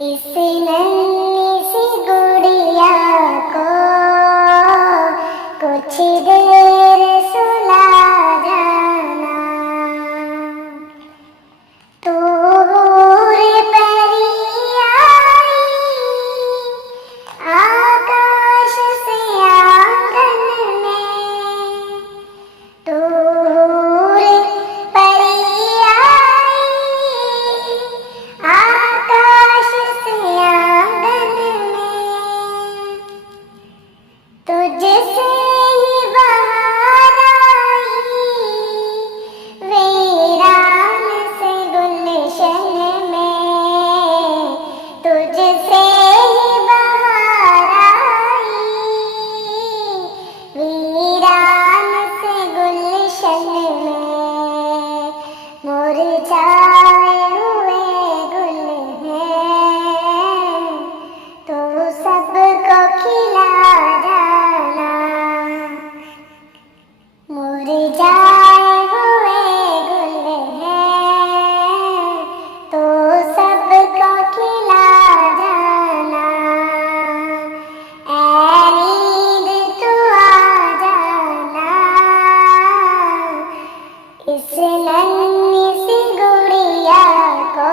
इस नन्ही सी गुड़िया को कुछ देर सुला जाना। तू हूर परी आई आकाश से आंगन में। तू हूर परी आई आकाश से आंगन में। तुझसे ही बहार आई वीरान से गुलशन में। तुझसे ही बहार आई वीरान से गुलशन में। मुरझाए हुए गुल हैं तो सबको खिला जाना। मुरझाए हुए गुल हैं तो सबको खिला जाना। ऐ नींद तू आ जाना। इस नन्ही सी गुड़िया को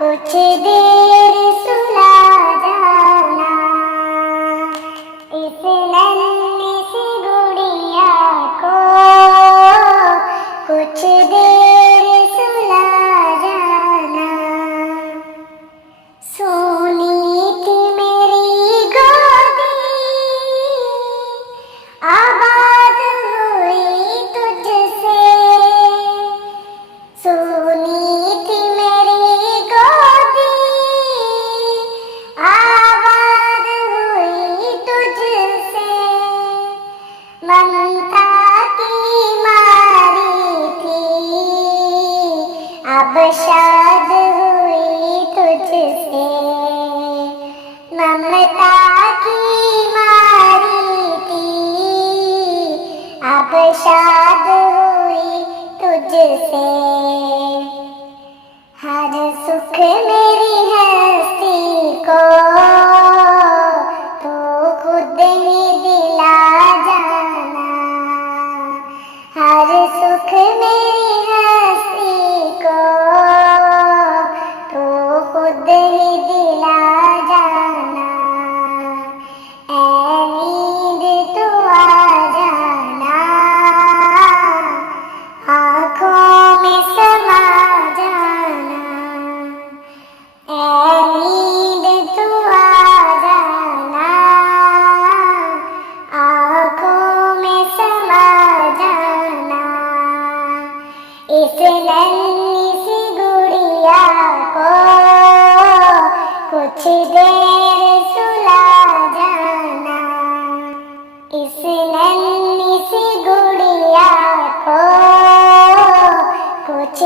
कुछ देर सुला जाना। इस नन्ही सी गुड़िया को कुछ देर सुला जाना। सोनी थी मेरी गोदी आबाद हुई तुझसे। सोनी थी मेरी गोदी आबाद हुई तुझसे। ममता की मारी थी अब शाद हुई तुझसे। ममता की मारी थी अब शाद हुई तुझसे। हर सुख मेरी हस्ती को तो खुद ही दिला जाना। हर सुख मेरी हस्ती को तो खुद ही दिला जाना। ऐ नींद तू आ जाना। आँखों में समा जाना। ऐ नींद तू आ जाना। आँखों में समा जाना। इस नन्ही सी गुड़िया को कुछ देर सुला जाना। इस नन्ही सी गुड़िया को कुछ